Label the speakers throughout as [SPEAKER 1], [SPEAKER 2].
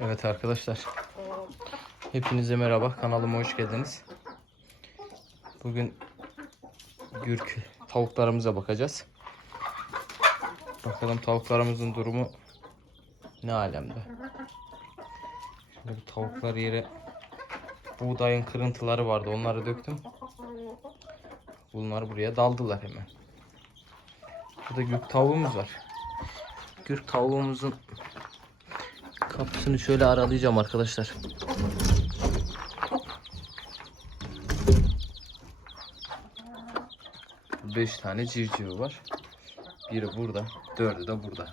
[SPEAKER 1] Evet arkadaşlar. Hepinize merhaba. Kanalıma hoş geldiniz. Bugün gürk tavuklarımıza bakacağız. Bakalım tavuklarımızın durumu ne alemde. Şimdi bu tavuklar yere buğdayın kırıntıları vardı. Onları döktüm. Bunlar buraya daldılar hemen. Burada gürk tavuğumuz var. Gürk tavuğumuzun Kapısını şöyle aralayacağım arkadaşlar. Beş tane civciv var. Biri burada, dördü de burada.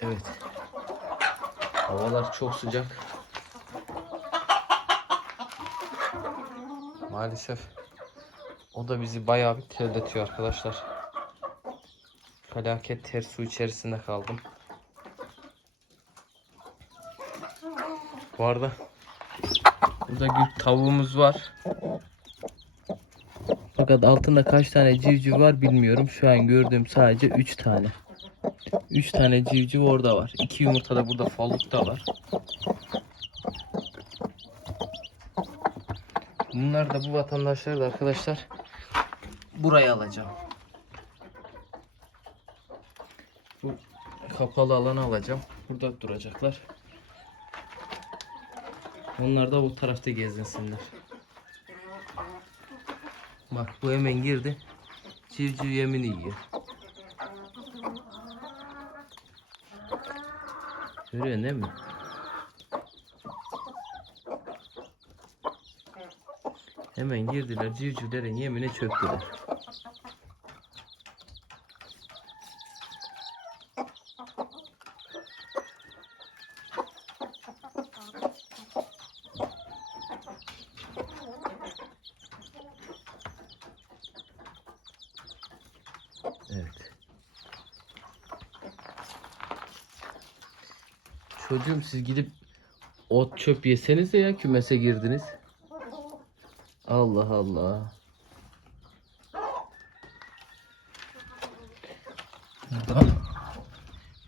[SPEAKER 1] Evet. Havalar çok sıcak. Maalesef o da bizi bayağı bir terletiyor arkadaşlar. Felaket ter su içerisinde kaldım. Bu arada burada gül tavuğumuz var. Fakat altında kaç tane civciv var bilmiyorum. Şu an gördüğüm sadece 3 tane. 3 tane civciv orada var. 2 yumurta da burada falukta var. Bunlar da bu vatandaşlar da arkadaşlar buraya alacağım. Bu kapalı alanı alacağım. Burada duracaklar. Onlar da bu tarafta gezinsinler. Bak bu hemen girdi. Civciv yemini yiyor. Görüyorsun değil mi? Hemen girdiler civcivlerin yemine çöktüler. Evet. Çocuğum siz gidip ot çöp yeseniz de ya kümese girdiniz. Allah Allah.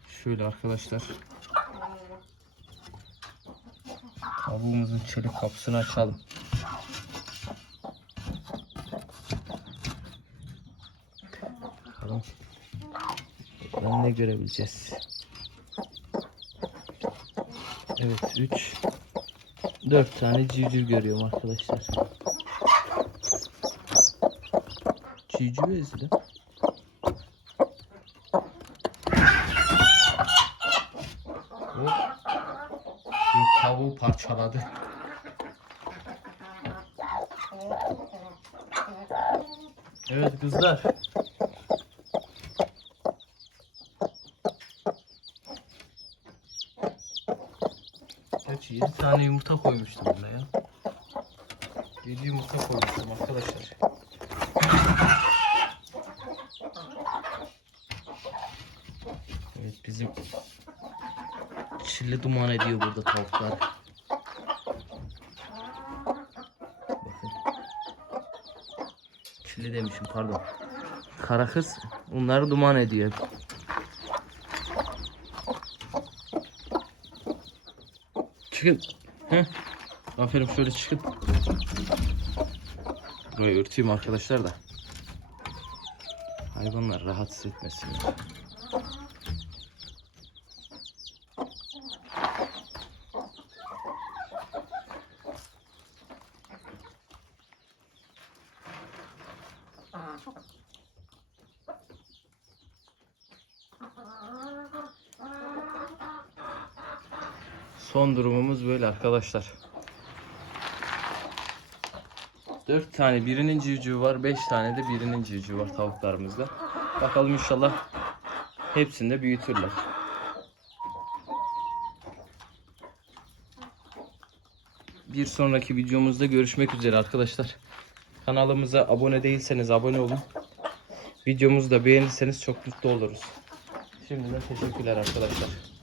[SPEAKER 1] Şöyle arkadaşlar. Tavuğumuzun çelik kapısını açalım. Bakalım. Buradan ne görebileceğiz? Evet 3 4 tane civciv görüyorum arkadaşlar. Civciv ezdi. Bir tavuğu parçaladı. Evet kızlar. 7 tane yumurta koymuştum buraya. 7 yumurta koymuştum arkadaşlar. Evet bizim çille duman ediyor burada tavuklar. Bakın. Çille demişim pardon. Kara kız duman ediyor. Çıkın. Heh. Aferin şöyle çıkın. Burayı örteyim arkadaşlar da. Hayvanlar rahatsız etmesin. Son durumumuz böyle arkadaşlar. 4 tane birinin civcivi var. 5 tane de birinin civcivi var tavuklarımızda. Bakalım inşallah hepsini de büyütürler. Bir sonraki videomuzda görüşmek üzere arkadaşlar. Kanalımıza abone değilseniz abone olun. Videomuzu da beğenirseniz çok mutlu oluruz. Şimdiden teşekkürler arkadaşlar.